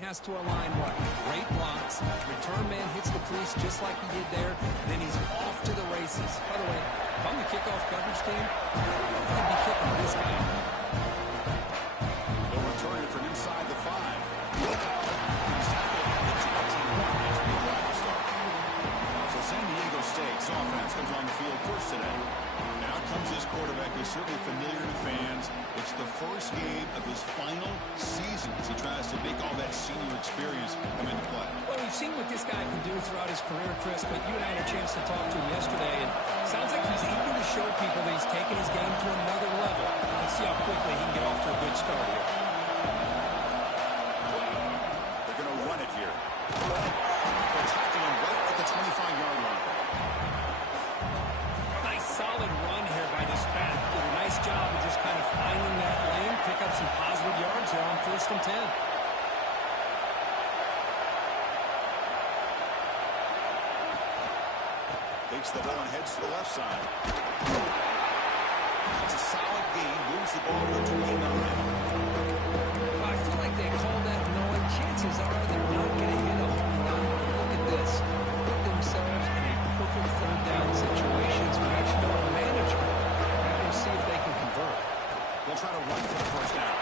has to align right. Great blocks. Return man hits the crease just like he did there. Then he's off to the races. By the way, if I'm the kickoff coverage team, I'd be kicking this guy. They'll return it from inside the 5. So San Diego State's offense comes on the field first today. Now comes this quarterback who's certainly familiar to fans. It's the first game of his final season as he tries to make all that senior experience come into play. Well, we've seen what this guy can do throughout his career, Chris, but you and I had a chance to talk to him yesterday, and it sounds like he's eager to show people that he's taken his game to another level. Let's see how quickly he can get off to a good start here. They're going to run it here. They're tackling him right at the 25-yard line. Nice solid run here by this back. Did a nice job of just kind of finding that lane, pick up some positive yards there on 1st and 10. Takes the ball and heads to the left side. It's a solid gain. Moves the ball to the 29. Well, I feel like they called that knowing chances are they're not going to hit a home run. Look at this. Put themselves in a perfect third down situation. So we actually want to manage it. We'll see if they can convert. They'll try to run for the first down.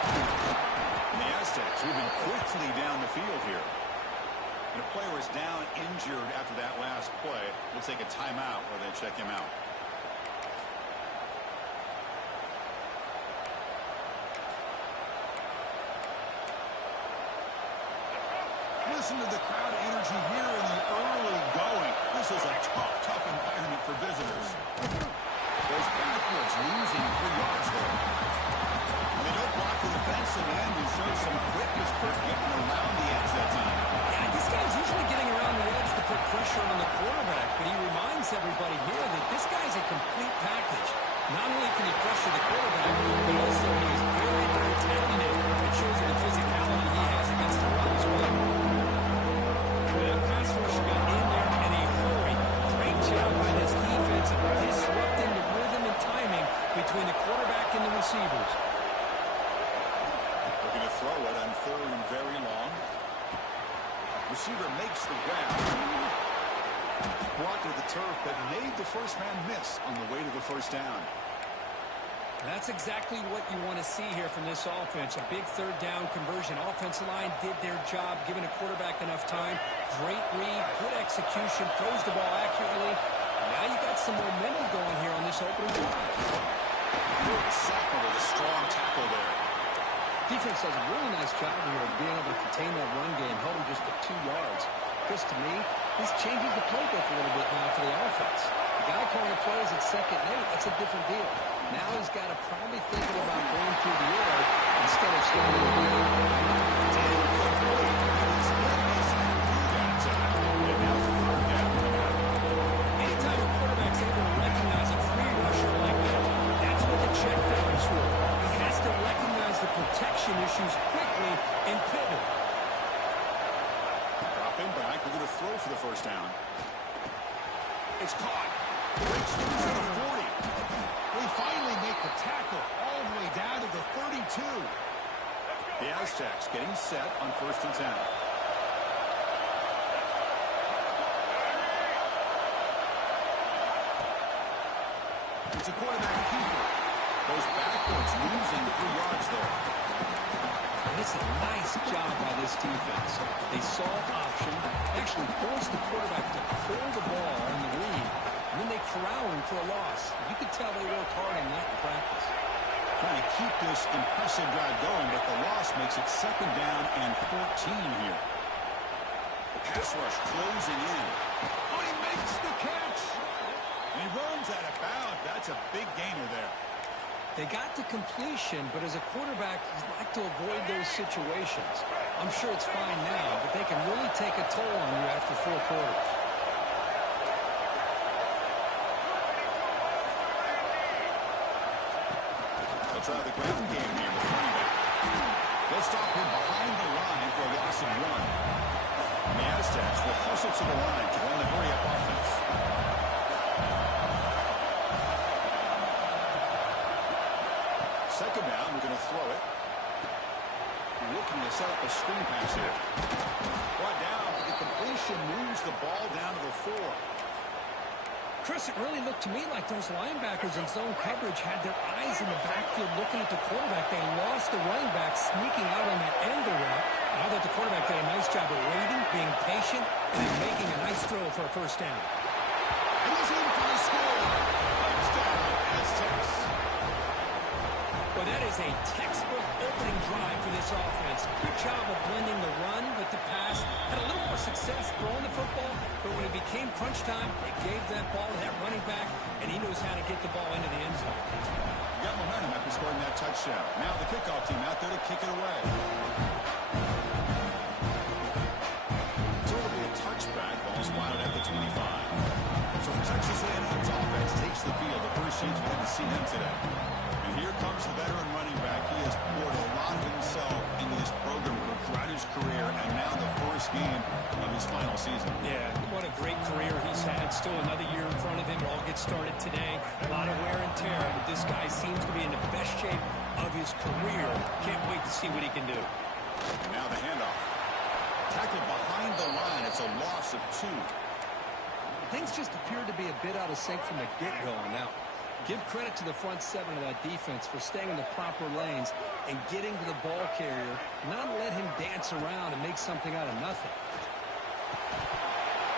And the Aztecs moving quickly down the field here. And a player is down injured after that last play. We'll take a timeout or they check him out. Listen to the crowd energy here in the early going. This is a tough environment for visitors. Goes backwards, losing 3 yards there. And they don't block the defensive end who shows some quickness for getting around the edge that time. Yeah, this guy's usually getting around the edge to put pressure on the quarterback, but he reminds everybody here that this guy's a complete package. Not only can he pressure the quarterback, but also he is very, very talented. It shows in the physicality he has against the run as well. The pass rush got in there in a hurry. Great job by this defense disrupting the rhythm and timing between the quarterback and the receivers. Looking to throw it on 3rd and very long. Receiver makes the grab. Brought to the turf, but made the first man miss on the way to the first down. That's exactly what you want to see here from this offense. A big third down conversion. Offensive line did their job, giving a quarterback enough time. Great read, good execution, throws the ball accurately. Now you got some momentum going here on this opening drive. Good sacker with a strong tackle there. Defense does a really nice job here of being able to contain that run game, held him just to 2 yards. Chris, to me, this changes the playbook a little bit now for the offense. The guy calling the plays at 2nd and 8, that's a different deal. Now he's got to probably thinking about going through the air instead of starting the game. Anytime a quarterback's able to recognize a free rusher like that, that's what the check down is for. He has to recognize the protection issues quickly and pivot. Dropping back, we're going to throw for the first down. It's caught. Breaks through to the 40. We finally make the tackle all the way down to the 32. The Aztecs getting set on 1st and 10. It's a quarterback keeper. Goes backwards, losing 3 yards there. It's a nice job by this defense. They saw option, actually forced the quarterback to pull the ball on the read, and then they corral him for a loss. You could tell they worked hard on that in practice. Trying to keep this impressive drive going, but the loss makes it 2nd down and 14 here. The pass rush closing in. Oh, he makes the catch! And he runs out of bounds. That's a big gainer there. They got to completion, but as a quarterback, you like to avoid those situations. I'm sure it's fine now, but they can really take a toll on you after 4 quarters. They'll try the ground game here with running back. They'll stop him behind the line for a loss of 1. And the Aztecs will hustle to the line to run the hurry-up offense. Second down, we're going to throw it. looking to set up a screen pass here. Brought down, but the completion moves the ball down to the 4. Chris, it really looked to me like those linebackers in zone coverage had their eyes in the backfield looking at the quarterback. They lost the running back sneaking out on that angle route. And I thought the quarterback did a nice job of waiting, being patient, and then making a nice throw for a first down. And he's in for the score. Touchdown, Aztecs. Well, that is a textbook opening drive for this offense. Good job of blending the run with the pass. Had a little more success throwing the football, but when it became crunch time, it gave that ball to that running back, and he knows how to get the ball into the end zone. Got momentum after scoring that touchdown. Now the kickoff team out there to kick it away. So it'll be a touchback. Ball spotted at the 25. So Texas A&M's offense takes the field. The first chance we haven't seen him today. And here comes the veteran running back. He has poured a lot of himself into this program throughout his career, and now the first game of his final season. Yeah, what a great career he's had. Still another year in front of him. It all gets started today. A lot of wear and tear, but this guy seems to be in the best shape of his career. Can't wait to see what he can do. And now the handoff. Tackled behind the line. It's a loss of 2. Things just appeared to be a bit out of sync from the get-go on that one. Give credit to the front 7 of that defense for staying in the proper lanes and getting to the ball carrier, not let him dance around and make something out of nothing.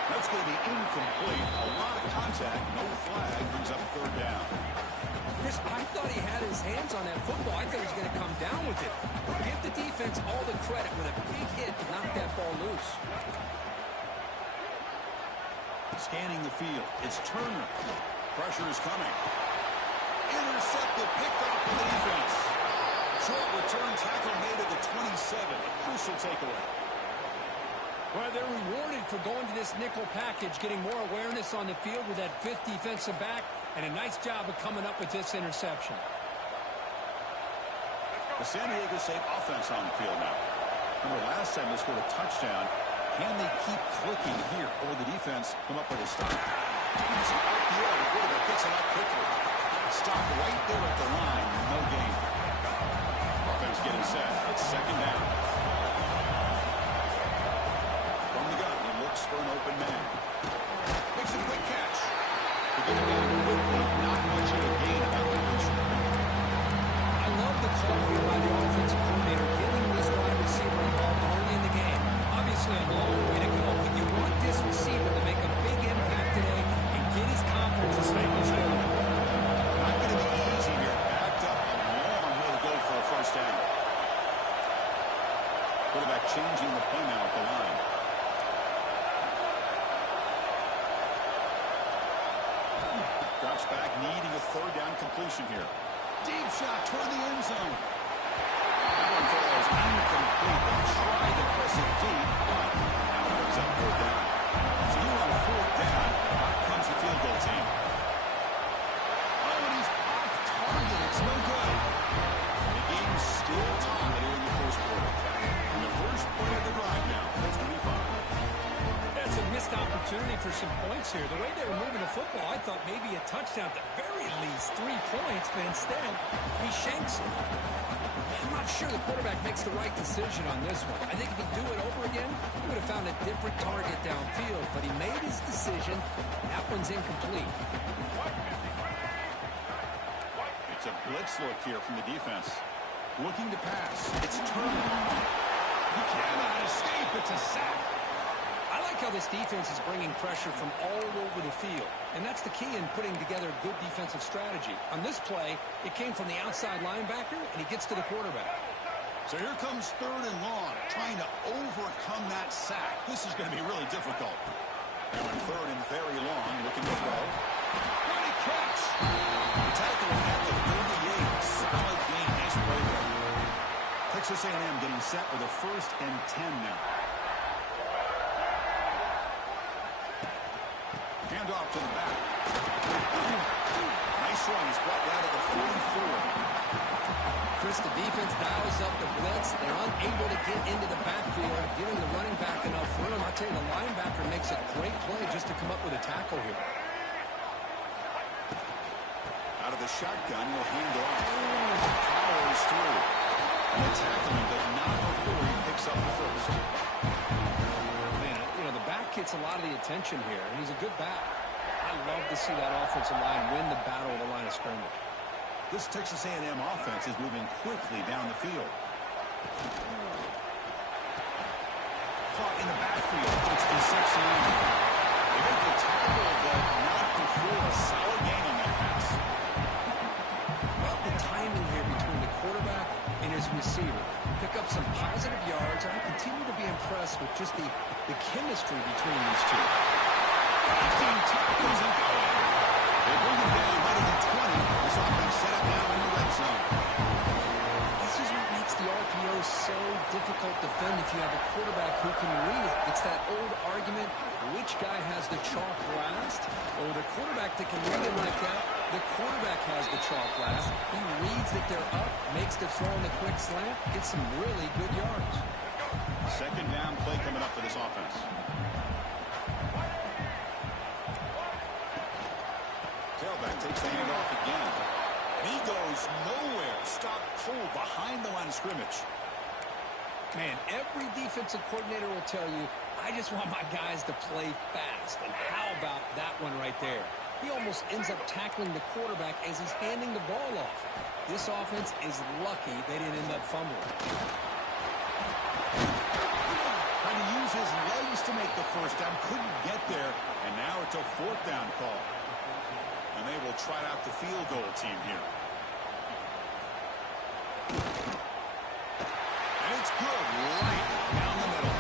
That's going to be incomplete. A lot of contact. No flag. Brings up 3rd down. Chris, I thought he had his hands on that football. I thought he was going to come down with it. Give the defense all the credit with a big hit to knock that ball loose. Scanning the field. It's Turner. Pressure is coming. Intercepted, picked off the defense. Short return tackle made at the 27. A crucial takeaway. Well, they're rewarded for going to this nickel package, getting more awareness on the field with that 5th defensive back, and a nice job of coming up with this interception. The San Diego State offense on the field now. Remember, last time they scored a touchdown. Can they keep clicking here, or the defense come up with a stop? It's an RPO. The quarterback gets it out quickly. Stop right there at the line. No gain. Offense getting set. It's 2nd down. From the gun, he looks for an open man. Makes a quick catch. They're getting down quickly. Not much of a gain about the position. I love the call here by the offensive coordinator, getting this wide receiver involved early in the game. Obviously a long way to go, but you want this receiver to make a big impact today and get his confidence established early. Not going to be easy here. Backed up a long way to go for a first down. Quarterback changing the play now at the line. Drops back, needing a 3rd down completion here. Deep shot toward the end zone. That one falls incomplete. They tried to press it deep, but now it brings up 4th down. So here on 4th down, out comes the field goal team. Oh, and he's off target. It's no good. The game's still tied here in the first quarter. And the first play of the drive now, 25. That's a missed opportunity for some points here. The way they were moving the football, I thought maybe a touchdown, at the very least 3 points, but instead he shanks it. I'm not sure the quarterback makes the right decision on this one. I think if he'd do it over again, he would have found a different target downfield, but he made his decision. That one's incomplete. It's a blitz look here from the defense. Looking to pass. It's Turner. He cannot escape. It's a sack. I like how this defense is bringing pressure from all over the field, and that's the key in putting together a good defensive strategy. On this play, it came from the outside linebacker, and he gets to the quarterback. So here comes 3rd and long, trying to overcome that sack. This is going to be really difficult. And on 3rd and very long, looking to throw. Great catch! The tackle at the 38. Solid gain. Nice play there. Texas A&M getting set with a 1st and 10 now. Handoff to the back. Nice run. He's brought down to the 44. Chris, the defense dials up the blitz. They're unable to get into the backfield, giving the running back enough room. I tell you, the linebacker makes a great play just to come up with a tackle here. Out of the shotgun, he'll hand off. Powers through. And the tackling, but not before he picks up the first. Man, you know, the back gets a lot of the attention here, and he's a good back. I love to see that offensive line win the battle of the line of scrimmage. This Texas A&M offense is moving quickly down the field. Caught in the backfield. It's the 6-9. They make the tackle, but not before a solid gain on that pass. Well, the timing here between the quarterback and his receiver. Pick up some positive yards. I continue to be impressed with just the chemistry between these two. 15 tackles and going. They bring him down right at the 20. This offense set up now in the red zone. This is what makes the RPO so difficult to defend if you have a quarterback who can read it. It's that old argument, which guy has the chalk last? Or the quarterback that can read it like that, the quarterback has the chalk last. He reads that they're up, makes the throw on the quick slant, gets some really good yards. Second down play coming up for this offense. Tailback takes the handoff again. And he goes nowhere. Stop cold behind the line of scrimmage. Man, every defensive coordinator will tell you, I just want my guys to play fast. And how about that one right there? He almost ends up tackling the quarterback as he's handing the ball off. This offense is lucky they didn't end up fumbling. Trying to use his legs to make the first down. Couldn't get there. And now it's a fourth down call. And they will try out the field goal team here. And it's good. Right down the middle.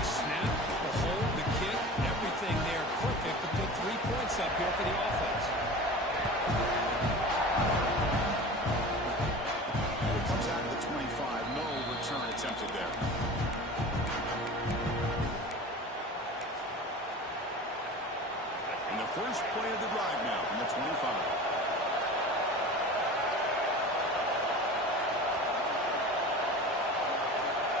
Snap, the hold, the kick, everything there perfect to put 3 points up here for the offense. And it comes out of the 25. No return attempted there. And the first play of the drive now from the 25.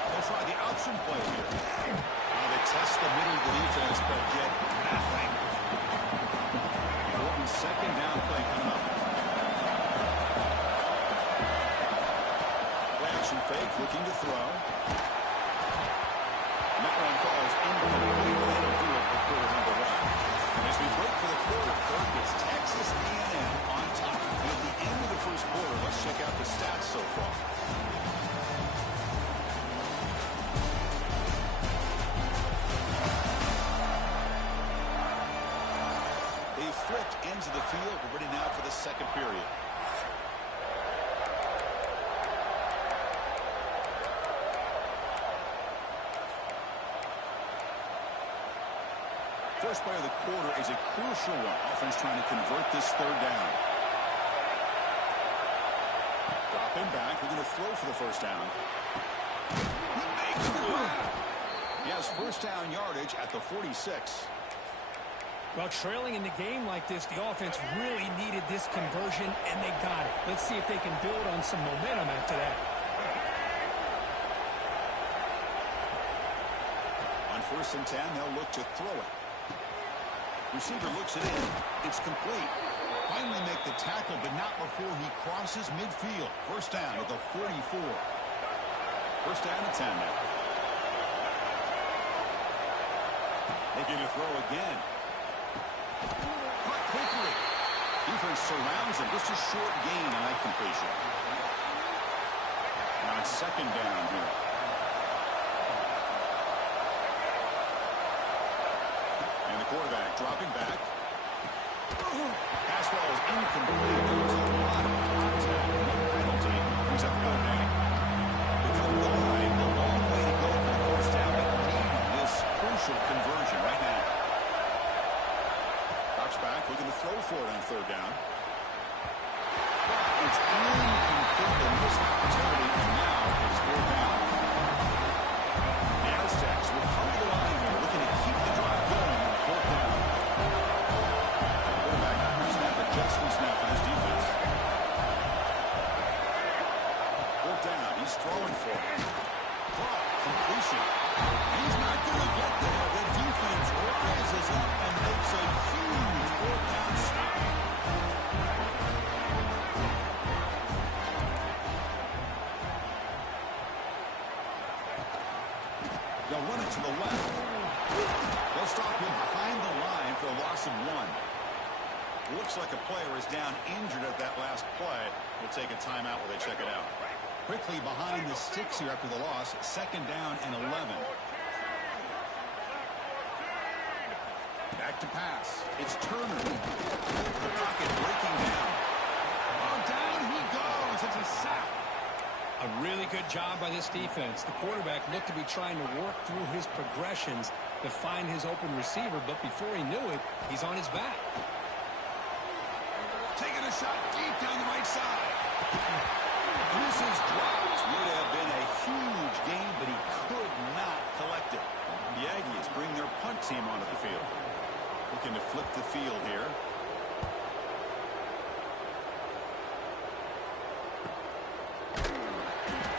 They'll try the option play here. They test the middle of the defense, but get nothing. Important second down play coming up. Play action fake, looking to throw. And that one falls incomplete. That'll do it for quarter number one. And as we break for the quarter, third is Texas A&M on top. At the end of the first quarter, let's check out the stats so far. They flipped ends of the field. We're ready now for the second period. First play of the quarter is a crucial one. Offense trying to convert this third down. Dropping back. We're going to throw for the first down. He has first down yardage at the 46. Well, trailing in the game like this, the offense really needed this conversion, and they got it. Let's see if they can build on some momentum after that. On 1st and 10, they'll look to throw it. Receiver looks it in. It's complete. Finally make the tackle, but not before he crosses midfield. First down at the 44. First down at 10 now. Making a throw again. Caught quickly. Defense surrounds him. Just a short gain on that completion. Now it's second down here. And the quarterback dropping back. Pass ball is incomplete. There was a lot of contact. No penalty. Brings up no name. They come wide. A long way to go for the first down. But need this crucial conversion right now. Drops back. Looking to throw for it on third down. It's incomplete. The missed opportunity. And now it's fourth down. The Aztecs will come to the line here. Looking to keep the drive going on fourth down. Quarterback snap adjustments now for this defense. Fourth down. He's throwing for it. Caught. Completion. He's not going to get there. The defense rises up and makes a huge fourth down stop. loss of 1. Looks like a player is down injured at that last play. We'll take a timeout while they check it out. Quickly behind the sticks here after the loss. 2nd down and 11. Back to pass. It's Turner. The pocket breaking down. Oh, down he goes. It's a sack. A really good job by this defense. The quarterback looked to be trying to work through his progressions to find his open receiver, but before he knew it, he's on his back. Taking a shot deep down the right side. This is dropped. Would have been a huge gain, but he could not collect it. The Aggies bring their punt team onto the field. Looking to flip the field here.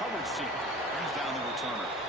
Coverage team brings down the returner.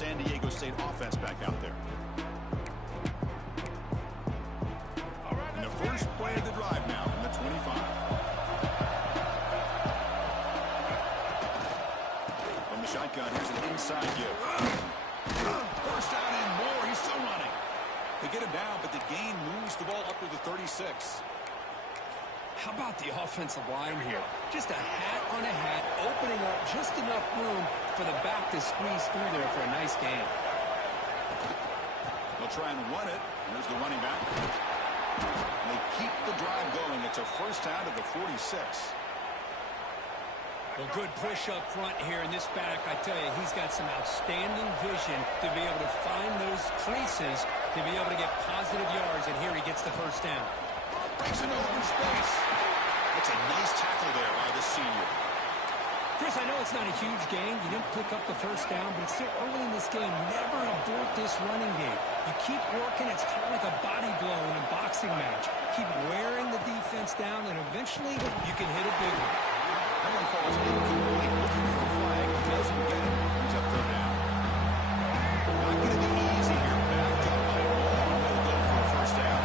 San Diego State offense back out there. And the first play of the drive now from the 25. From the shotgun, here's an inside give. First down and more. He's still running. They get him down, but the gain moves the ball up to the 36. How about the offensive line here? Just a hat on a hat, opening up just enough room for the back to squeeze through there for a nice gain. They'll try and run it. Here's the running back. They keep the drive going. It's a first down to the 46. Well, good push up front here, and this back, I tell you, he's got some outstanding vision to be able to find those creases, to be able to get positive yards, and here he gets the first down. Breaks into open space. That's a nice tackle there by the senior. Chris, I know it's not a huge gain. You didn't pick up the first down, but it's still early in this game. Never abort this running game. You keep working. It's kind of like a body blow in a boxing match. Keep wearing the defense down, and eventually you can hit a big one. That one falls incomplete. Looking for a flag. Doesn't get it. He's up third down. Not going to be easy here. Backed up by a long way to go for a first down.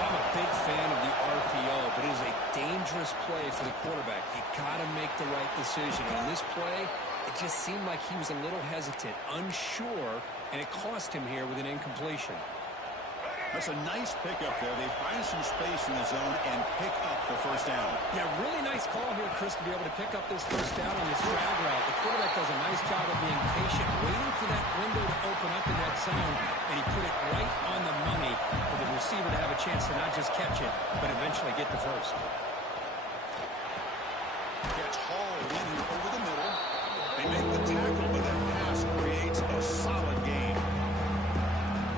I'm a big fan of the RPO, but it is a dangerous play for the quarterback. You got to make the right decision. On this play, it just seemed like he was a little hesitant, unsure, and it cost him here with an incompletion. That's a nice pickup there. They find some space in the zone and pick up the first down. Yeah, really nice call here, Chris, to be able to pick up this first down on this drag route. The quarterback does a nice job of being patient, waiting for that window to open up in that zone, and he put it right on the money for the receiver to have a chance to not just catch it, but eventually get the first. Gets hauled in here over the middle. They make the tackle, but that pass creates a solid gain.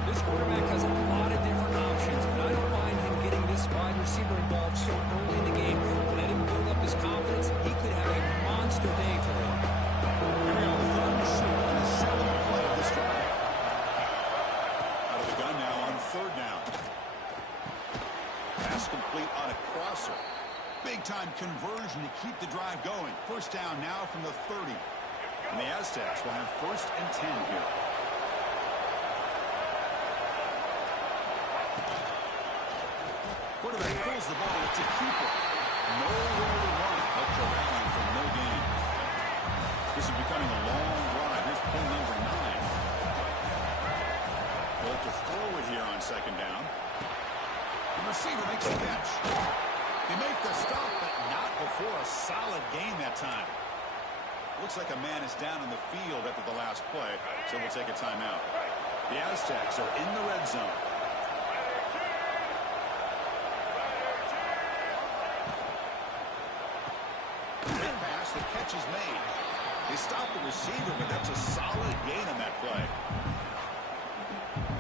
This quarterback has a lot of different options, but I don't mind him getting this wide receiver involved so early in the game. Let him build up his confidence. He could have a monster day for him. Here we go, third and short on the seventh play of this drive. Out of the gun now on third down. Pass complete on a crosser. Big-time conversion to keep the drive going. First down now from the 30. And the Aztecs will have first and 10 here. Quarterback pulls the ball to keep it. Nowhere to run. Up to Allen for no gain. This is becoming a long drive. Here's play number 9. Well, to throw it here on second down. The receiver makes the catch. They make the stop, but not before a solid gain that time. Looks like a man is down in the field after the last play, so we'll take a timeout. The Aztecs are in the red zone. Quick pass, the catch is made. They stop the receiver, but that's a solid gain on that play.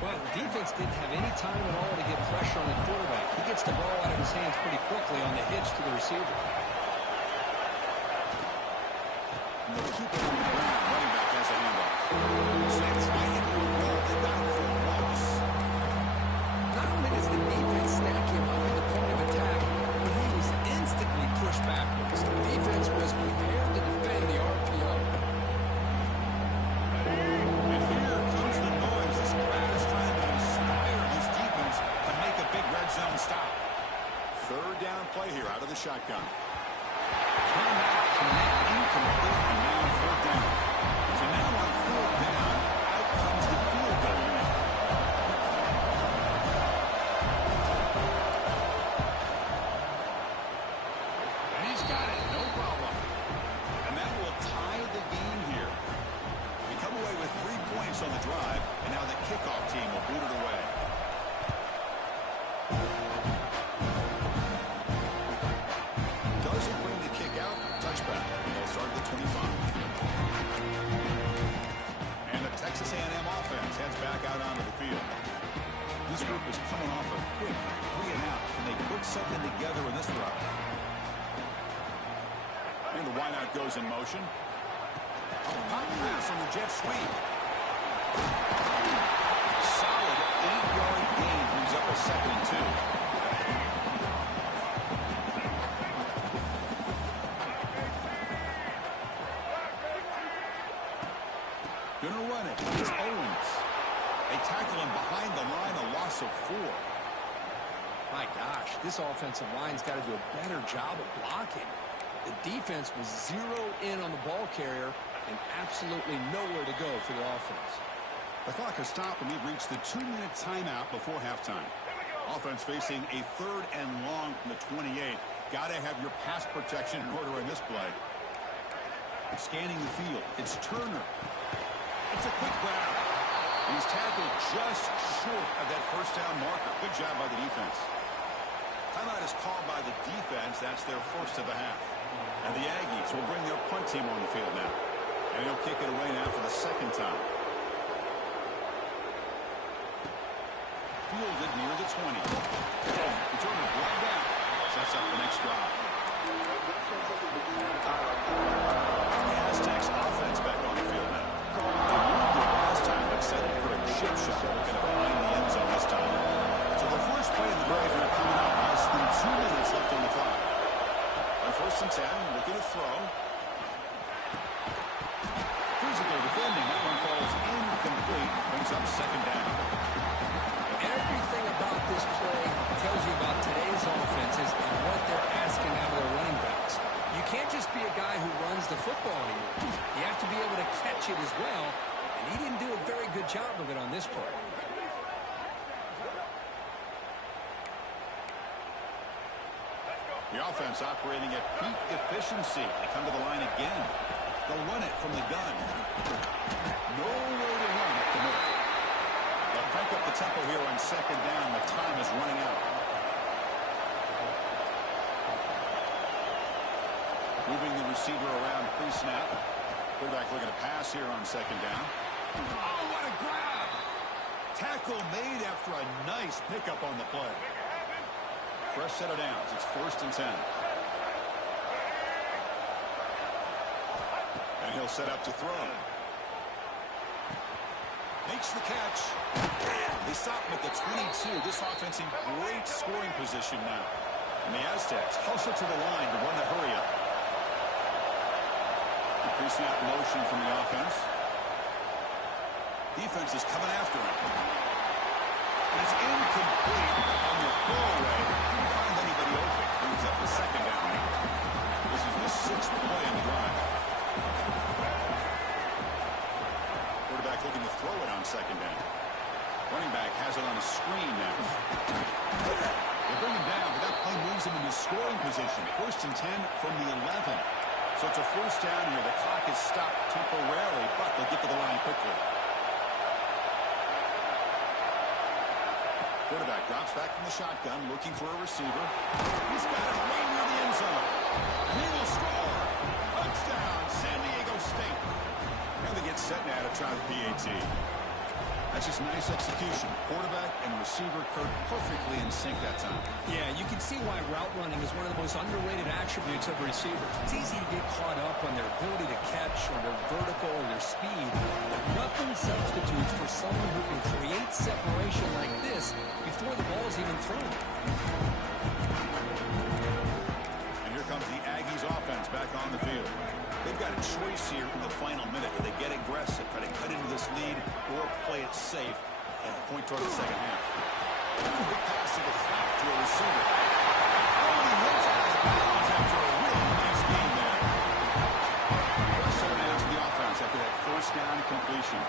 Well, the defense didn't have any time at all to get pressure on the quarterback. He gets the ball out of his hands pretty quickly on the hitch to the receiver. And they'll keep it on the ground. Running back has a handoff. So they try and roll the down for a loss. Not only does the defense stack him up at the point of attack, but he was instantly pushed backwards. The defense was prepared to defend the RPO. And here comes the noise. This crowd is trying to inspire this defense to make a big red zone stop. Third down play here out of the shotgun. Connect incomplete, and now fourth down. So now on fourth down, out comes the field goal unit. And he's got it, no problem. And that will tie the game here. We come away with 3 points on the drive, and now the kickoff team will boot it away. Doesn't bring the kick out. Touchback. They'll start at the 25. And the Texas A&M offense heads back out onto the field. This group is coming off a quick 3-and-out, and they put something together in this drive. And the wideout goes in motion. A pop pass on the jet sweep. Solid 8-yard gain brings up a 2nd and 2. Gonna run it. It's of 4. My gosh, this offensive line's got to do a better job of blocking. The defense was zeroed in on the ball carrier and absolutely nowhere to go for the offense. The clock has stopped, and we've reached the 2-minute timeout before halftime. Offense facing a 3rd and long from the 28. Got to have your pass protection in order in this play. Scanning the field. It's Turner. It's a quick grab. He's tackled just short of that first down marker. Good job by the defense. Timeout is called by the defense. That's their first of the half. And the Aggies will bring their punt team on the field now. And he'll kick it away now for the second time. Fielded near the 20. Turner brought down. Sets up the next drive. The Aztecs offense back on the field now. They moved it last time, but set it for a chip shot. Looking to find the end zone this time. So the first play of the drive here coming up. Less than 2 minutes left on the clock. On 1st and 10, looking to throw. Physical defending. That one falls incomplete. Brings up second down. Everything about this play tells you about today's offenses and what they're asking out of their running backs. You can't just be a guy who runs the football anymore. You have to be able to catch it as well, and he didn't do a very good job of it on this play. The offense operating at peak efficiency. They come to the line again. They'll run it from the gun. Nowhere to run at the middle. They'll crank up the tempo here on second down. The time is running out. Moving the receiver around pre-snap. Quarterback looking to pass here on second down. Oh, what a grab! Tackle made after a nice pickup on the play. Fresh set of downs. It's 1st and 10. And he'll set up to throw. Makes the catch. They stop him at the 22. This offense in great scoring position now. And the Aztecs hustle to the line to run the hurry up. The pre-snap motion from the offense. Defense is coming after him. And it's incomplete on the throwaway. Can't find anybody open. Brings up the second down. This is the 6th play in the drive. Quarterback looking to throw it on second down. Running back has it on a screen now. They bring him down, but that play moves him into scoring position. 1st and 10 from the 11. So it's a 1st down here. The clock is stopped temporarily, but they'll get to the line quickly. Quarterback drops back from the shotgun, looking for a receiver. He's got it right near the end zone. And he will score. Touchdown, San Diego State. And they get set now to try the PAT. That's just nice execution. Quarterback and receiver Kirk perfectly in sync that time. Yeah, you can see why route running is one of the most underrated attributes of receivers. It's easy to get caught up on their ability to catch or their vertical or their speed, but nothing substitutes for someone who can create separation like this before the ball is even thrown. And here comes the Aggies offense back on the field. They've got a choice here in the final minute. Do they get aggressive, try to cut into this lead, or play it safe and point toward the second half? Big pass to the flat to a receiver. Only hits out of bounds after a really nice game there. First set of downs to the offense after that 1st down completion.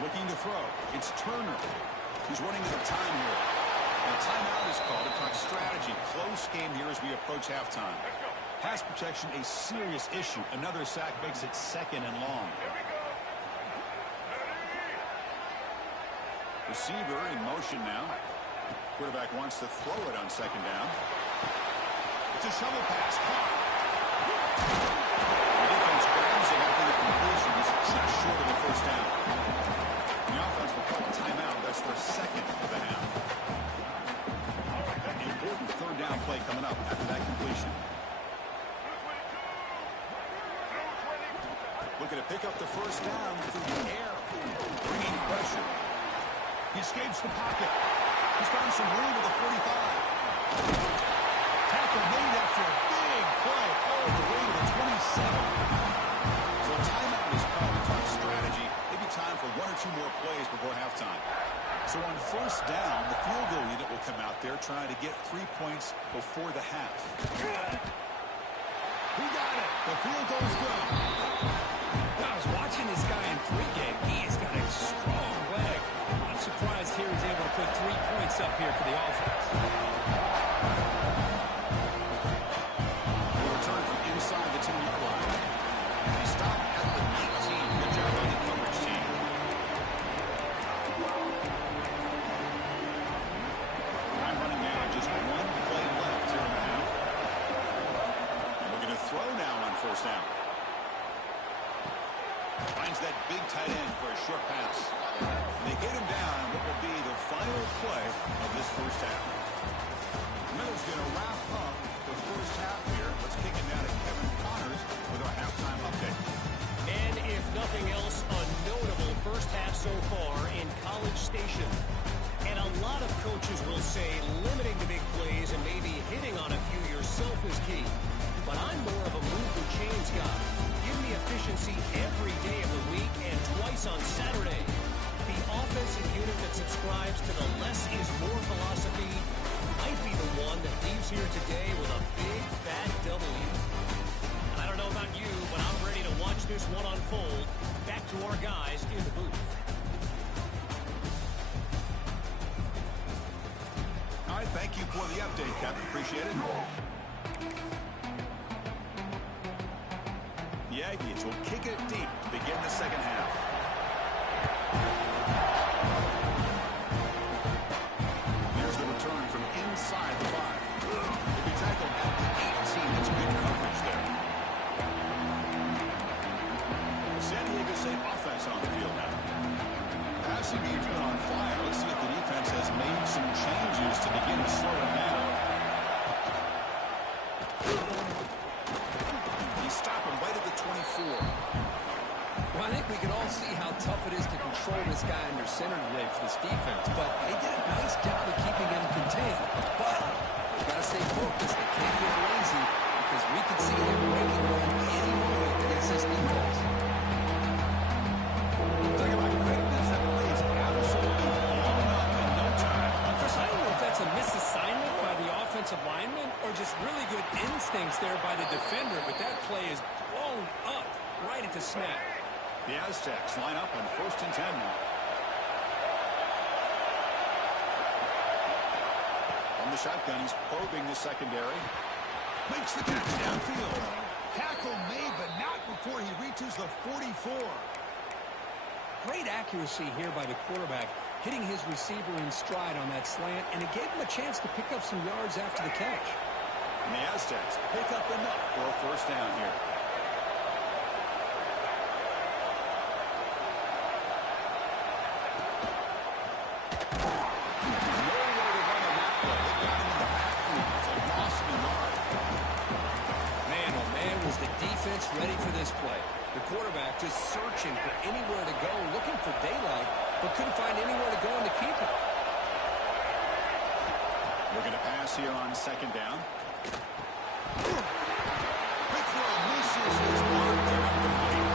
Looking to throw. It's Turner. He's running out of time here. And a timeout is called to talk strategy. Close game here as we approach halftime. Pass protection, a serious issue. Another sack makes it 2nd and long. Receiver in motion now. Quarterback wants to throw it on second down. It's a shovel pass. Caught. The defense grabs it after the completion. He's just short of the 1st down. The offense will call a timeout. That's their 2nd of the half. Important 3rd down play coming up after that completion. Looking to pick up the 1st down through the air. Bringing pressure. He escapes the pocket. He's found some room at the 45. Tackle made after a big play all the way to the 27. So a timeout is called to talk strategy. or two more plays before halftime. So on first down, the field goal unit will come out there trying to get 3 points before the half. He got it. The field goal's good. I was watching this guy in pregame. He has got a strong leg. I'm surprised here he's able to put 3 points up here for the offense. We'll return from inside the 10-yard line. They stop at the 19. Good job on the coverage team. I'm running now. Just one play left here in the half. And we're going to throw now on first down. Finds that big tight end for a short pass. And they get him down on what will be the final play of this first half. Miller's going to wrap up the first half here. Let's kick it now to Kevin Connors with our halftime update. And if nothing else, a notable first half so far in College Station. And a lot of coaches will say limiting the big plays and maybe hitting on a few yourself is key. But I'm more of a move the chains guy. Give me efficiency every day of the week and twice on Saturday. The offensive unit that subscribes to the less is more philosophy might be the one that leaves here today with a big, fat W. And I don't know about you, but I'm ready to watch this one unfold. Back to our guys in the booth. All right, thank you for the update, Kevin. Appreciate it. The Aggies will kick it deep to begin the second half. Here's the return from inside the 5. He'll be tackled at the 18. That's good coverage there. San Diego State offense on the field now. Passing game's been on fire. Let's see if the defense has made some changes to begin to slow it down. Right at the 24. Well, I think we can all see how tough it is to control this guy under center today for this defense, but they did a nice job of keeping him contained. But they've got to stay focused. They can't get lazy because we could see them breaking one any moment against this defense. Talk about quickness, that play is absolutely blown up in no time. Chris, I don't know if that's a misassignment by the offensive lineman or just really good instincts there by the defender, but that play is blown up right at the snap. The Aztecs line up on 1st and 10 now. On the shotgun, he's probing the secondary. Makes the catch downfield. Tackle made, but not before he reaches the 44. Great accuracy here by the quarterback, hitting his receiver in stride on that slant, and it gave him a chance to pick up some yards after the catch. And the Aztecs pick up enough for a first down here. Ready for this play. The quarterback just searching for anywhere to go, looking for daylight, but couldn't find anywhere to go in the keeper. We're going to pass here on second down. Quick throw misses his mark there incomplete.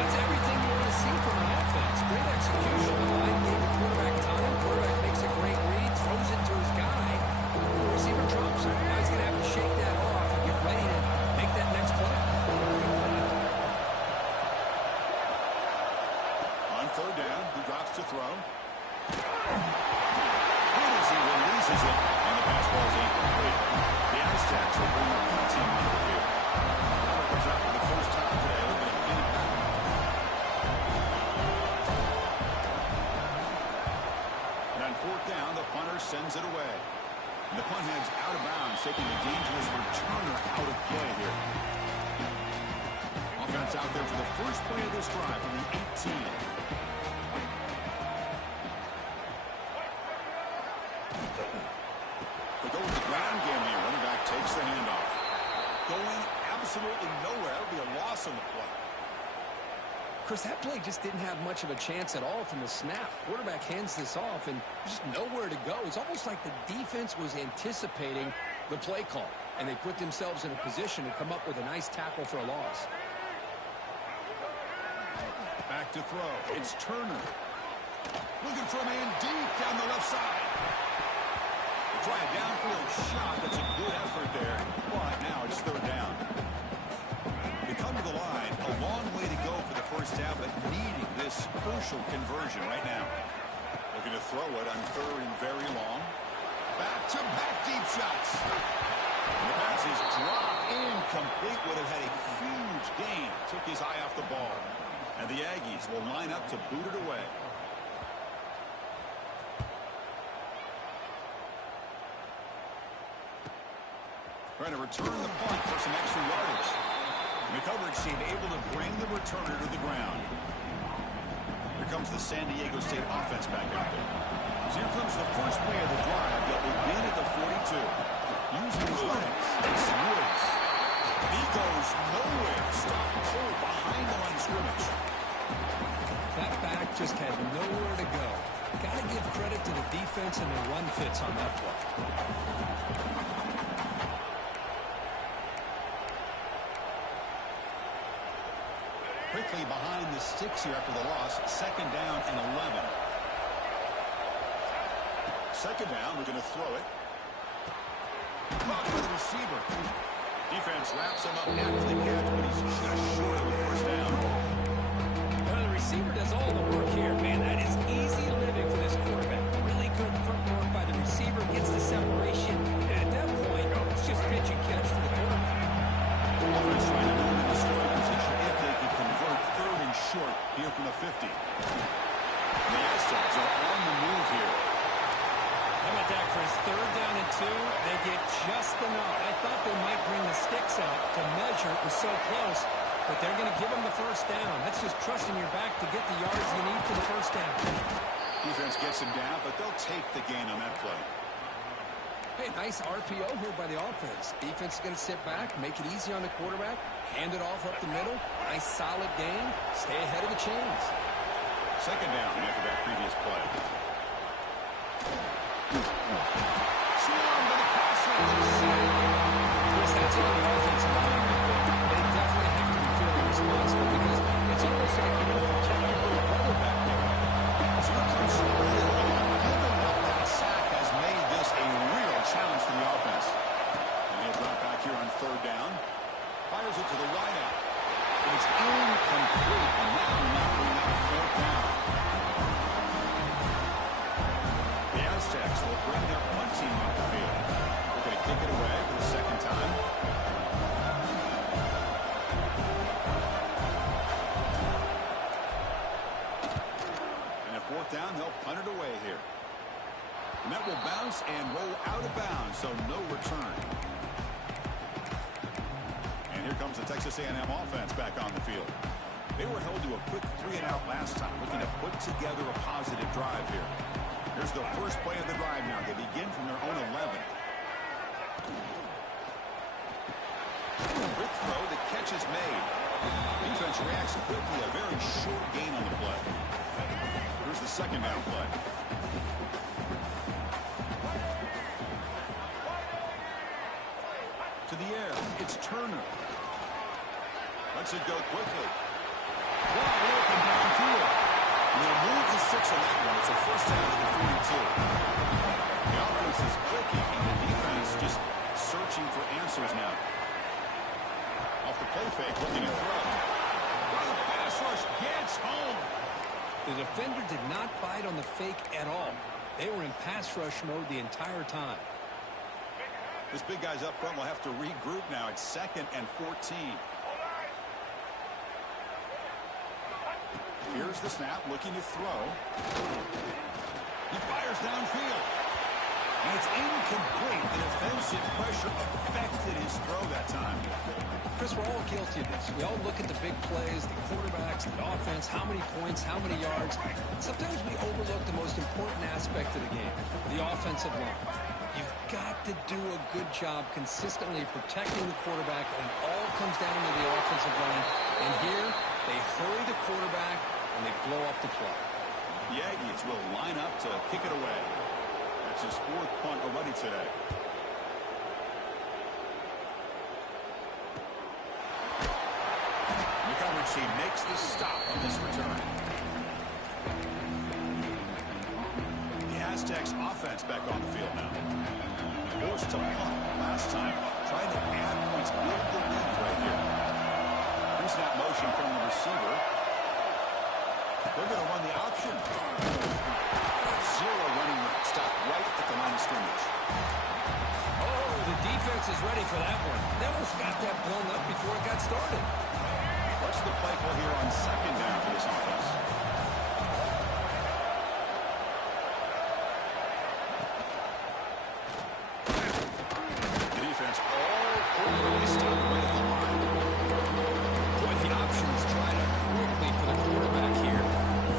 That's everything you want to see from an offense. Great execution. The line gave the quarterback time. Quarterback makes a great read, throws it to his guy. The receiver drops it. Now he's going to have to shake that off and get ready to make that next play. Third down, he drops to throw. Good as he releases it, and the pass ball is incomplete. The Aztecs will bring the punt team into the field. Comes out for the first time today, looking at getting back. And on 4th down, the punter sends it away. And the punt heads out of bounds, taking a dangerous returner out of play here. Offense out there for the first play of this drive from the 18. They go with the ground game here. Running back takes the handoff. Going absolutely nowhere. That would be a loss on the play. Chris, that play just didn't have much of a chance at all from the snap. Quarterback hands this off and just nowhere to go. It's almost like the defense was anticipating the play call, and they put themselves in a position to come up with a nice tackle for a loss. Back back to throw. It's Turner. Looking for a man deep down the left side. They try a downfield shot. That's a good effort there. But now it's third down. They come to the line. A long way to go for the first half, but needing this crucial conversion right now. Looking to throw it on third and very long. Back-to-back deep shots. And the pass is dropped incomplete. Would have had a huge gain. Took his eye off the ball. And the Aggies will line up to boot it away. Trying to return the punt for some extra yardage. And the coverage team able to bring the returner to the ground. Here comes the San Diego State offense back out there. So here comes the first play of the drive. They'll begin at the 42. Using his legs. It's Woods. He goes nowhere. Stopped cold behind the line of scrimmage. That back just had nowhere to go. Got to give credit to the defense and the run fits on that play. Quickly behind the sticks here after the loss. Second down and 11. Second down, we're going to throw it. Blocked for the receiver. Defense wraps him up after the catch, but he's just short of the first down. Well, the receiver does all the work here. Man, that is easy living for this quarterback. Really good footwork by the receiver. Gets the separation. And at that point, it's just pitch and catch for the quarterback. Offense trying to move in the scoring position if they can convert third and short here from the 50. And the Aztecs are on the move here. How about that for his third down and 2? They get just enough. I thought they might bring the sticks out to measure. It was so close, but they're going to give him the first down. That's just trusting your back to get the yards you need for the first down. Defense gets him down, but they'll take the gain on that play. Hey, nice RPO here by the offense. Defense is going to sit back, make it easy on the quarterback, hand it off up the middle. Nice solid gain. Stay ahead of the chains. Second down after that previous play. Swarmed by the pass rush. Chris, that's on the offensive line. They definitely have to be feeling responsible because it's almost like you don't protect your little brother back there. So here comes Hill. Giving up that sack has made this a real challenge for the offense. And he'll drop back here on third down. Fires it to the right out. But it's incomplete, and that will not bring that fourth down. The Aztecs will bring their punt team off the field. They're going to kick it away for the second time. And at fourth down, they'll punt it away here. And that will bounce and roll out of bounds, so no return. And here comes the Texas A&M offense back on the field. They were held to a quick 3-and-out last time, looking to put together a positive drive here. Here's the first play of the drive now. They begin from their own 11. Quick throw, the catch is made. Defense reacts quickly, a very short gain on the play. Here's the second down play. To the air, it's Turner. Lets it go quickly. Wide open downfield. And they'll move the 6 on that one. It's a first down to the 42. The offense is clicking, and the defense just searching for answers now. Off the play fake, looking to throw. Well, the pass rush gets home. The defender did not bite on the fake at all. They were in pass rush mode the entire time. This big guy's up front will have to regroup now. It's 2nd and 14. Here's the snap, looking to throw. He fires downfield. And it's incomplete. The defensive pressure affected his throw that time. Chris, we're all guilty of this. We all look at the big plays, the quarterbacks, the offense, how many points, how many yards. Sometimes we overlook the most important aspect of the game, the offensive line. You've got to do a good job consistently protecting the quarterback, and it all comes down to the offensive line. And here, they hurry the quarterback, and they blow up the play. The Aggies will line up to kick it away. That's his 4th punt already today. The coverage team makes the stop on this return. Aztecs offense back on the field now. Forced to punt last time. Trying to add points, build the lead right here. Pre-snap motion from the receiver. They're going to run the option. Zero running route. Stop right at the line of scrimmage. Oh, the defense is ready for that one. They almost got that blown up before it got started. What's the play call here on second down for this offense? The defense all over. They stop right at the line. Boy, the options try to quickly for the quarterback here.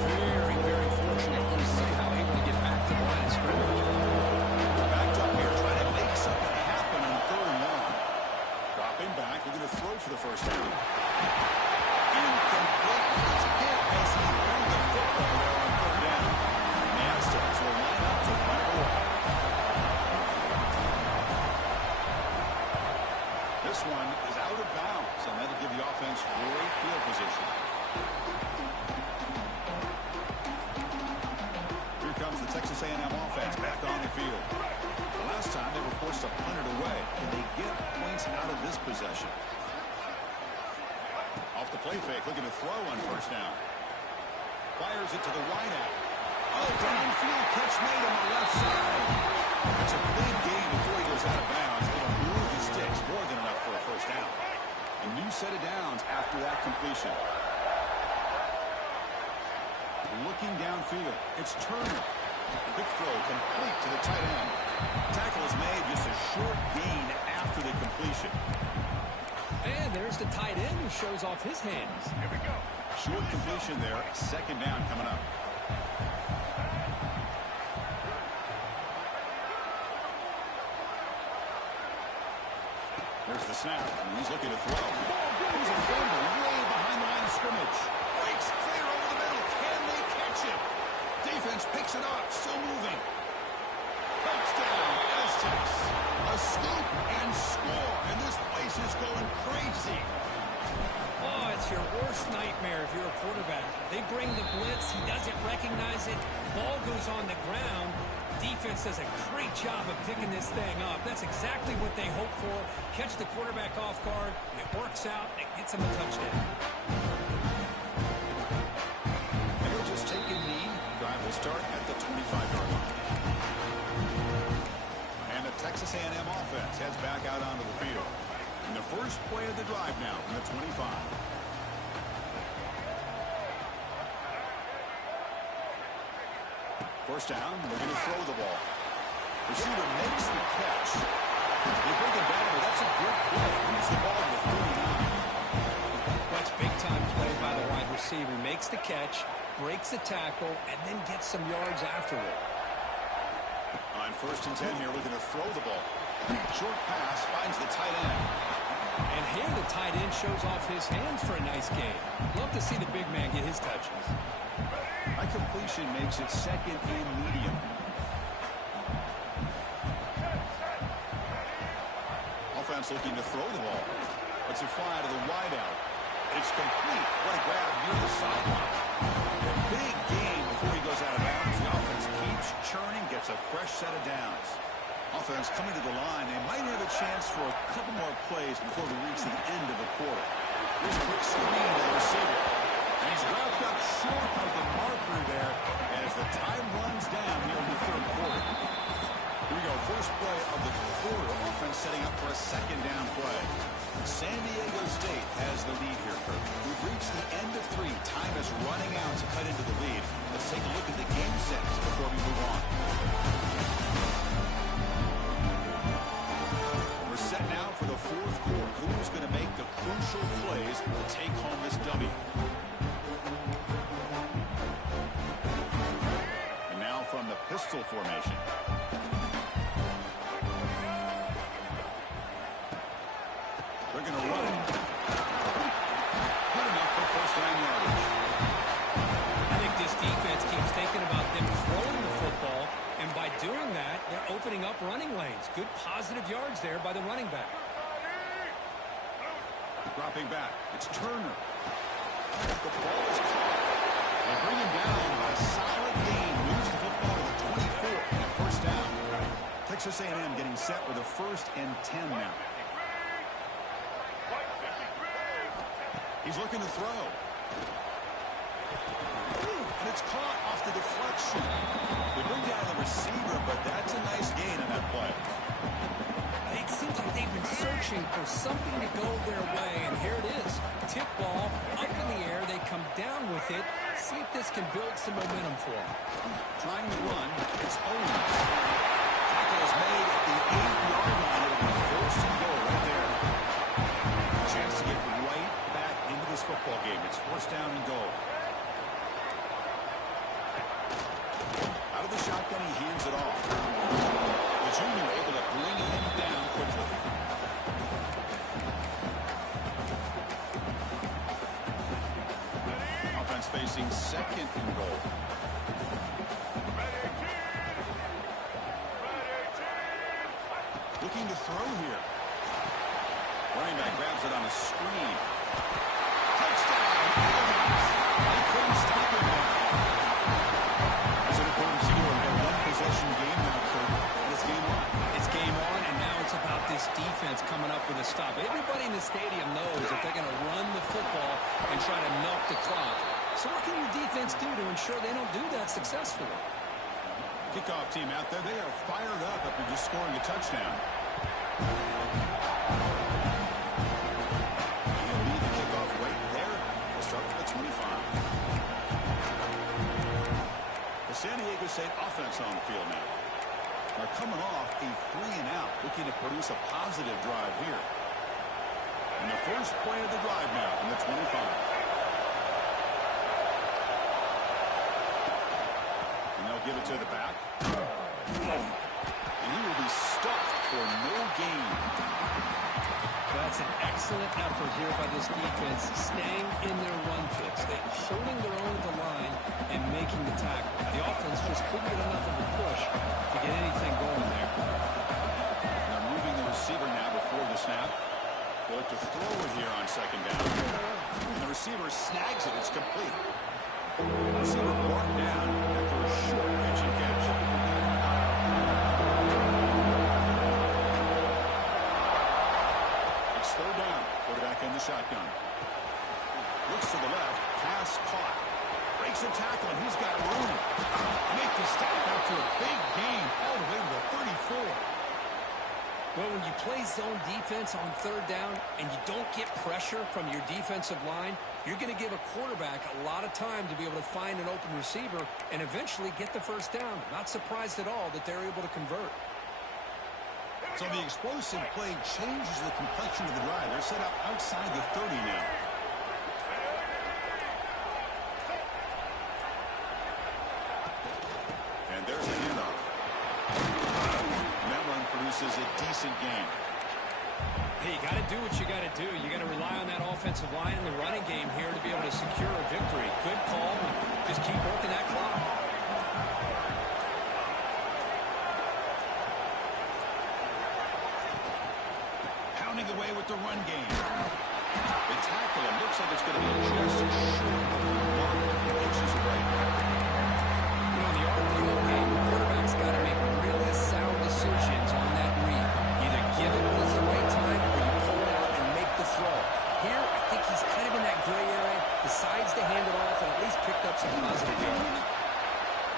Very, very fortunate. He's somehow able to get back to the line of scrimmage. Backed up here, trying to make something happen on third and long. Dropping back, they're going to throw for the first down. Incomplete. It's hit as he threw the football there on third down. And the Aztecs will line up to fire away. This one is out of bounds, and that'll give the offense great field position. Here comes the Texas A&M offense back on the field. The last time they were forced to punt it away. Can they get points out of this possession? Off the play fake, looking to throw on first down. Fires it to the wideout. Oh, downfield catch made on the left side. That's a big gain before he goes out of bounds. It'll move the sticks more than enough for a first down. A new set of downs after that completion. Looking downfield, it's Turner. Quick throw complete to the tight end. Tackle is made, just a short gain after the completion. And there's the tight end who shows off his hands. Here we go. Short completion there, second down coming up. There's the snap, and he's looking to throw. He's a fumble way behind the line of scrimmage. Breaks clear over the middle. Can they catch it? Defense picks it up, still moving. Touchdown, Aztecs. A scoop and score, and this place is going crazy. Oh, it's your worst nightmare if you're a quarterback. They bring the blitz. He doesn't recognize it. Ball goes on the ground. Defense does a great job of picking this thing up. That's exactly what they hope for. Catch the quarterback off guard. It works out. It gets him a touchdown. And he'll just take a knee. Drive will start at the 25-yard line. And the Texas A&M offense heads back out onto the field. And the first play of the drive now from the 25. First down, they're going to throw the ball. Receiver makes the catch. They bring it down, but that's a good play. Moves the ball to the 39. That's big-time play by the wide receiver. Makes the catch, breaks the tackle, and then gets some yards afterward. On first and 10 here, looking to throw the ball. Short pass finds the tight end. And here the tight end shows off his hands for a nice game. Love to see the big man get his touches. A completion makes it second and medium. Offense looking to throw the ball. It's a fly to the wideout. It's complete. What a grab near the sideline. A big gain before he goes out of bounds. The offense keeps churning, gets a fresh set of downs. Offense coming to the line. They might have a chance for a couple more plays before we reach the end of the quarter. Here's a quick screen to the receiver. And he's wrapped up short of the marker there as the time runs down here in the third quarter. Here we go, first play of the quarter. Offense setting up for a second down play. San Diego State has the lead here, Kirk. We've reached the end of three. Time is running out to cut into the lead. Let's take a look at the game sets before we move on. We're set now for the fourth quarter. Who's going to make the crucial plays to take home this W? And now from the pistol formation. They're going to run it. Good enough for first down yardage. I think this defense keeps thinking about them throwing the football, and by doing that, they're opening up running lanes. Good positive yards there by the running back. Dropping back. It's Turner. The ball is caught. They bring him down by a solid gain. Moves the football to the 24. Texas A&M getting set with a 1st and 10 now. He's looking to throw. And it's caught off the deflection. They bring down the receiver, but that's a nice gain on that play. It seems like they've been searching for something to go their way, and here it is. Tip ball, up in the air, they come down with it. See if this can build some momentum for them. Trying to run, it's Owens. Tackle is made at the 8-yard line. It'll be 1st and goal right there. A chance to get right back into this football game. It's 1st down and goal. Out of the shotgun, he hands it off. The junior able to bring him down quickly. Offense facing 2nd and goal. Looking to throw here. Running back grabs it on a screen. Touchdown! They couldn't stop him there. As an important score, a one-possession game now, Kurt. And it's game on. It's game on, and now it's about this defense coming up with a stop. Everybody in the stadium knows that they're going to run the football and try to milk the clock. So what can your defense do to ensure they don't do that successfully? Kickoff team out there, they are fired up after just scoring a touchdown. He'll lead the kickoff right there. We'll start from the 25. The San Diego State offense on the field now. They're coming off a 3-and-out, looking to produce a positive drive here. And the first play of the drive now from the 25. And they'll give it to the back. And he will be stuffed for no gain. That's an excellent effort here by this defense, staying in their run fits. They're holding their own at the line and making the tackle. The offense just couldn't get enough of a push to get anything going there. They're moving the receiver now before the snap. They'll look to throw it here on 2nd down. And the receiver snags it. It's complete. Receiver brought down after a short pitch and catch. It's 3rd down. Quarterback in the shotgun. Looks to the left. Pass caught. Breaks a tackle, and he's got room. Make the stop after a big gain all the way to the 34. Well, when you play zone defense on 3rd down and you don't get pressure from your defensive line, you're going to give a quarterback a lot of time to be able to find an open receiver and eventually get the 1st down. Not surprised at all that they're able to convert. So the explosive play changes the complexion of the drive. They're set up outside the 30 now. And there's a handoff. And that one produces a decent gain. Hey, you got to do what you got to do. You got to rely on that offensive line in the running game here to be able to secure a victory. Good call. Just keep working that clock. Pounding away with the run game. The tackle, it looks like it's going to be just short of the mark, inches away. You know, in the RPO game, the quarterback's got to make really sound decisions on that read. Either give it when it's the right time or you pull it out and make the throw. Here, I think he's kind of in that gray area, decides to hand it off and at least picked up some positive yards.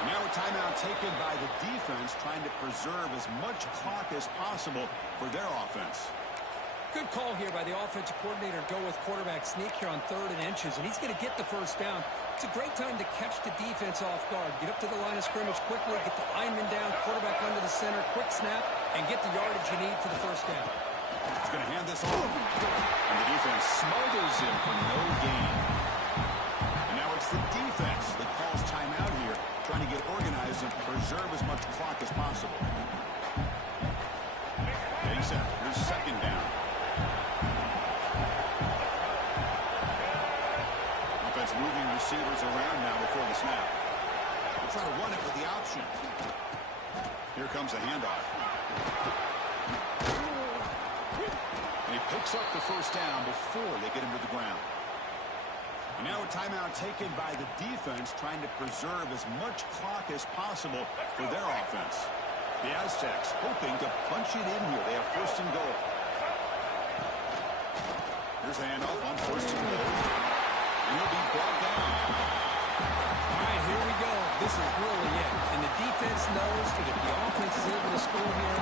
Now a timeout taken by the defense, trying to preserve as much clock as possible for their offense. Good call here by the offensive coordinator to go with quarterback sneak here on 3rd and inches, and he's going to get the 1st down. It's a great time to catch the defense off guard. Get up to the line of scrimmage quickly, get the lineman down, quarterback under the center, quick snap, and get the yardage you need for the 1st down. He's going to hand this off. And the defense smothers him for no gain. And now it's the defense that calls timeout here, trying to get organized and preserve as much clock as possible. Getting set. Here's 2nd down. Offense moving receivers around now before the snap. They'll try to run it with the option. Here comes a handoff. And he picks up the 1st down before they get him to the ground. And now a timeout taken by the defense, trying to preserve as much clock as possible for their offense. The Aztecs hoping to punch it in here. They have first and goal. Here's the handoff on first and goal. And he'll be brought down. All right, here we go. This is really it. And the defense knows that if the offense is able to score here,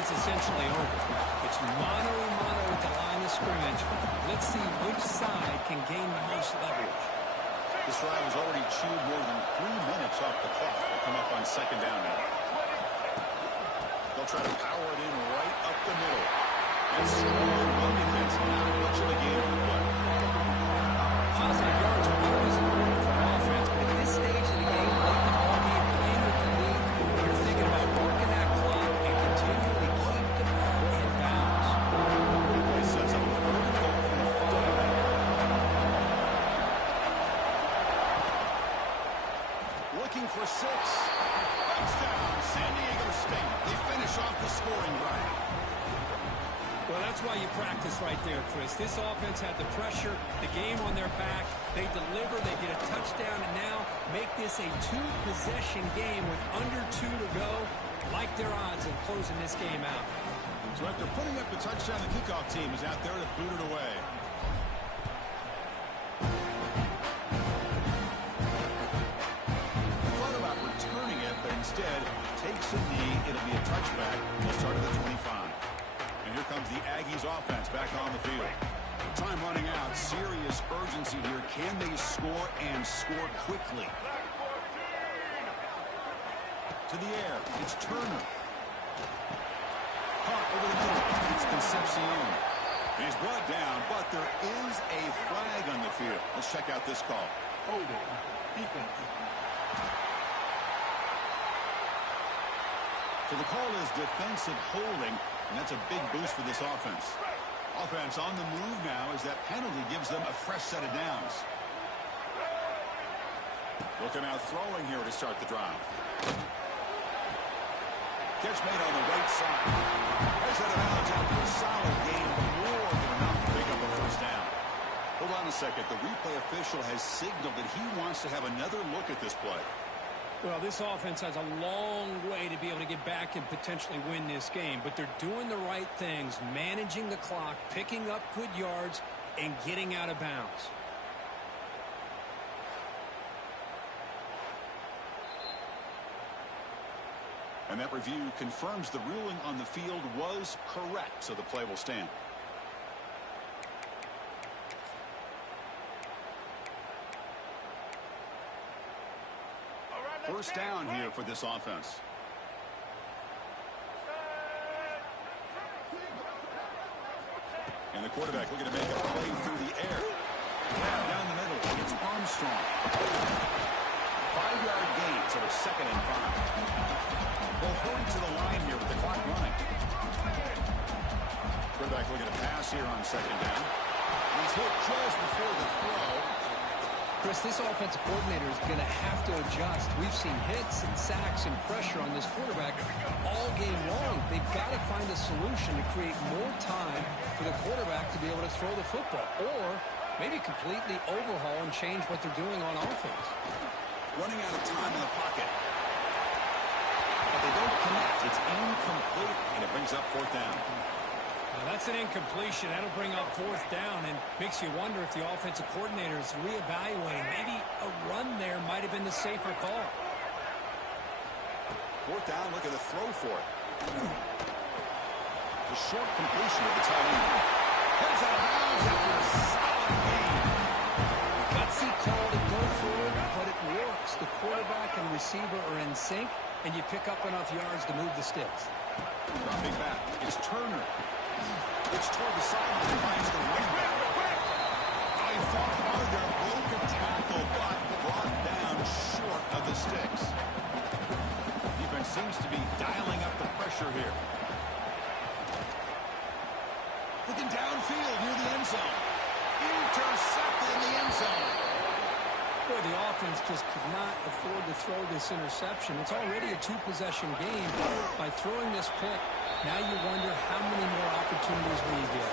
it's essentially over. It's mano-a-mano at the line of scrimmage. Let's see which side can gain the most leverage. This drive has already chewed more than 3 minutes off the clock. They'll come up on second down now. They'll try to power it in right up the middle. And strong run defense. Not much of a game to play. Positive yards are always important for offense, but at this stage of the game, late in the ball game, playing with the lead, you're thinking about working that clock and continually keep the ball in bounds. Play sets up a third and goal from the 5. Looking for 6. Touchdown, San Diego State. They finish off the scoring drive. Well, that's why you practice right there, Chris. This offense had the pressure, the game on their back. They deliver, they get a touchdown, and now make this a 2-possession game with under 2 to go. Like their odds of closing this game out. So after putting up the touchdown, the kickoff team is out there to boot it away. Thought about returning it, but instead takes a knee. It'll be a touchback. They'll start at the 25. And here comes the Aggies offense back on the field. Time running out. Serious urgency here. Can they score and score quickly? To the air. It's Turner. Caught over the middle. It's Concepcion. He's brought down, but there is a flag on the field. Let's check out this call. Holding. Defense. So the call is defensive holding, and that's a big boost for this offense. Offense on the move now as that penalty gives them a fresh set of downs. Looking out throwing here to start the drive. Catch made on the right side. Here's out of bounds after a solid game, more than enough to pick up a first down. Hold on a second. The replay official has signaled that he wants to have another look at this play. Well, this offense has a long way to be able to get back and potentially win this game, but they're doing the right things, managing the clock, picking up good yards, and getting out of bounds. And that review confirms the ruling on the field was correct, so the play will stand. First down here for this offense. And the quarterback looking to make a play through the air. Down the middle, it's Armstrong. 5-yard gain, so it's 2nd and 5. They'll hurry to the line here with the clock running. Quarterback looking to pass here on 2nd down. He's hit just before the throw. Chris, this offensive coordinator is going to have to adjust. We've seen hits and sacks and pressure on this quarterback all game long. They've got to find a solution to create more time for the quarterback to be able to throw the football, or maybe completely overhaul and change what they're doing on offense. Running out of time in the pocket. But they don't connect. It's incomplete, and it brings up 4th down. Now that's an incompletion. That'll bring up 4th down and makes you wonder if the offensive coordinator is reevaluating. Maybe a run there might have been the safer call. 4th down, look at the throw for it. The short completion of the tight end. Heads out of bounds after a solid gain. Gutsy call to go for it, but it works. The quarterback and receiver are in sync, and you pick up enough yards to move the sticks. Dropping back, it's Turner. It's toward the sideline, finds the running back. I fought hard there, broke a tackle, but brought down short of the sticks. Defense seems to be dialing up the pressure here. Looking downfield near the end zone. Intercepted in the end zone. Boy, the offense just could not afford to throw this interception. It's already a 2-possession game. By throwing this pick, now you wonder how many more opportunities will you get.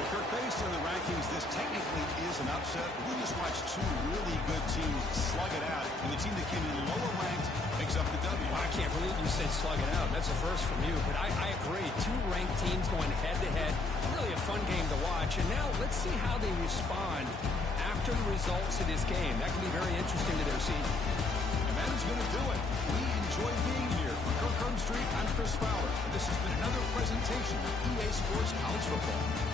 Well, Kirk, based on the rankings, this technically is an upset. We just watched 2 really good teams slug it out, and the team that came in lower ranked picks up the W. Well, I can't believe you You said slug it out. That's a first from you, but I agree. Two ranked teams going head-to-head. Really a fun game to watch. And now let's see how they respond after the results of this game. That can be very interesting to their season. And that is going to do it. We enjoyed being here. For Kirk Herbstreit, I'm Chris Fowler. And this has been another presentation of EA Sports College Football.